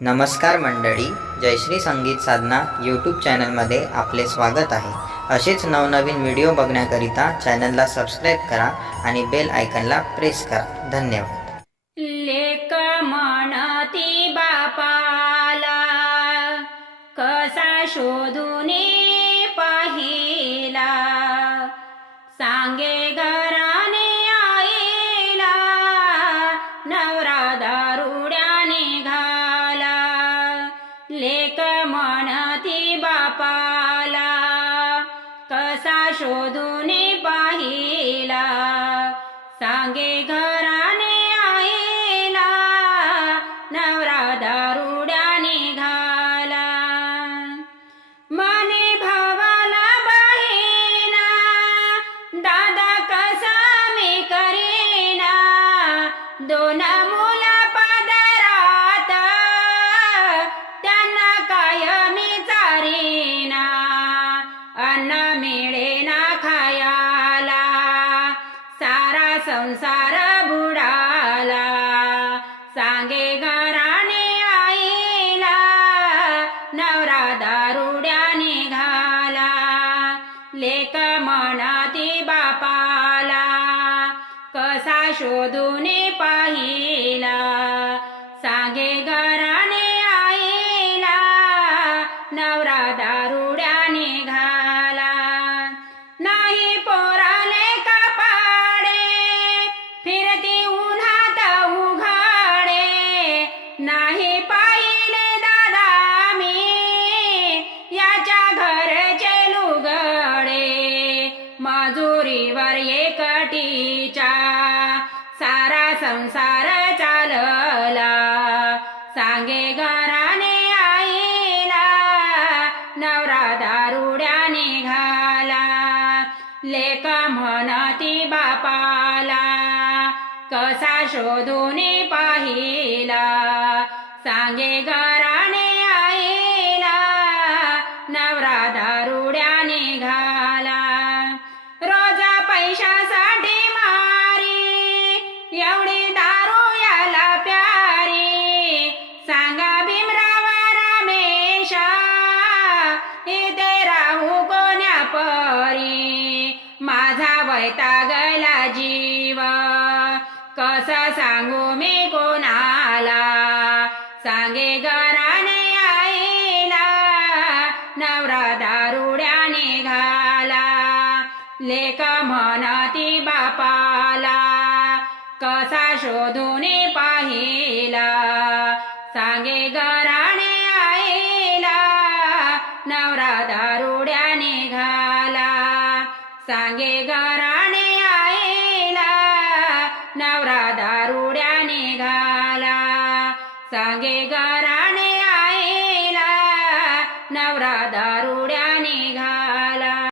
नमस्कार मंडळी जयश्री संगीत साधना यूट्यूब चॅनलमध्ये आपले स्वागत आहे. असेच नवनवीन व्हिडिओ बघण्याकरिता चॅनलला सबस्क्राईब करा आणि बेल आयकनला प्रेस करा. धन्यवाद. लेक म्हणती बापाला कसा शोधून लेक म्हणती बापाला कसा शोधून पाहिला? सांगे घराने आईला नवरा दारुड्या घाला. मने भावाला बहिणा दादा कसा मी करीना? दोन संसार बुडाला. सांगे घराने आईला नवरा दारुड्या घाला. लेक म्हणती बापाला कसा शोधून पा एकटीच्या सारा संसार चालला. सांगे घराने आईला नवरा दारुड्याने घाला. लेख म्हणती बापाला कसा शोधून पाहिला. सांगे घराने आईला नवरा वैतागला जीव. कस सांगू मी कोणाला? सांगे घराने आईला. नवरा दारुड्या निघाला लेख म्हणती बापाला. कसा शोधून पाहिला? सांगे गराने आईला. नवरा दारू सांगे घराने आयला नवरा दारुड्याने घाला. सांगे गा